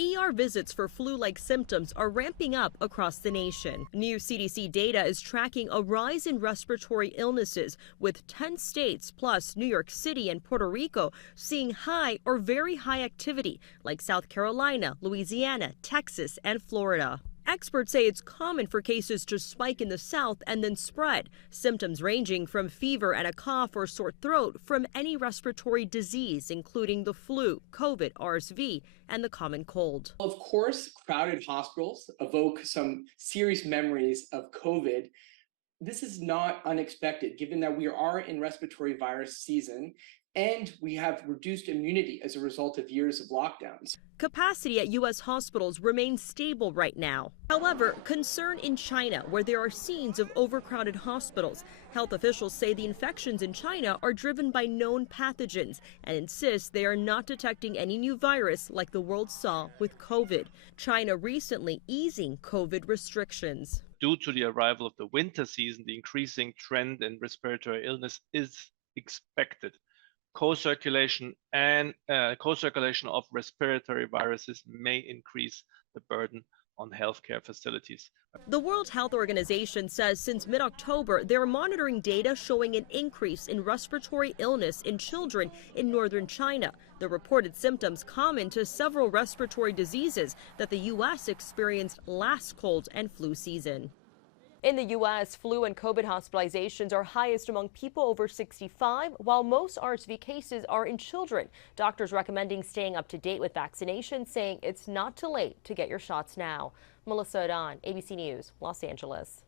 ER visits for flu-like symptoms are ramping up across the nation. New CDC data is tracking a rise in respiratory illnesses, with 10 states plus New York City and Puerto Rico seeing high or very high activity, like South Carolina, Louisiana, Texas, and Florida. Experts say it's common for cases to spike in the South and then spread, symptoms ranging from fever and a cough or sore throat from any respiratory disease, including the flu, COVID, RSV, and the common cold. Of course, crowded hospitals evoke some serious memories of COVID. This is not unexpected, given that we are in respiratory virus season and we have reduced immunity as a result of years of lockdowns. Capacity at U.S. hospitals remains stable right now. However, concern in China, where there are scenes of overcrowded hospitals. Health officials say the infections in China are driven by known pathogens and insist they are not detecting any new virus like the world saw with COVID. China recently easing COVID restrictions. Due to the arrival of the winter season, the increasing trend in respiratory illness is expected. Co-circulation of respiratory viruses may increase the burden on healthcare facilities. The World Health Organization says since mid-October, they're monitoring data showing an increase in respiratory illness in children in northern China. The reported symptoms common to several respiratory diseases that the U.S. experienced last cold and flu season. In the U.S., flu and COVID hospitalizations are highest among people over 65, while most RSV cases are in children. Doctors recommending staying up to date with vaccinations, saying it's not too late to get your shots now. Melissa Adon, ABC News, Los Angeles.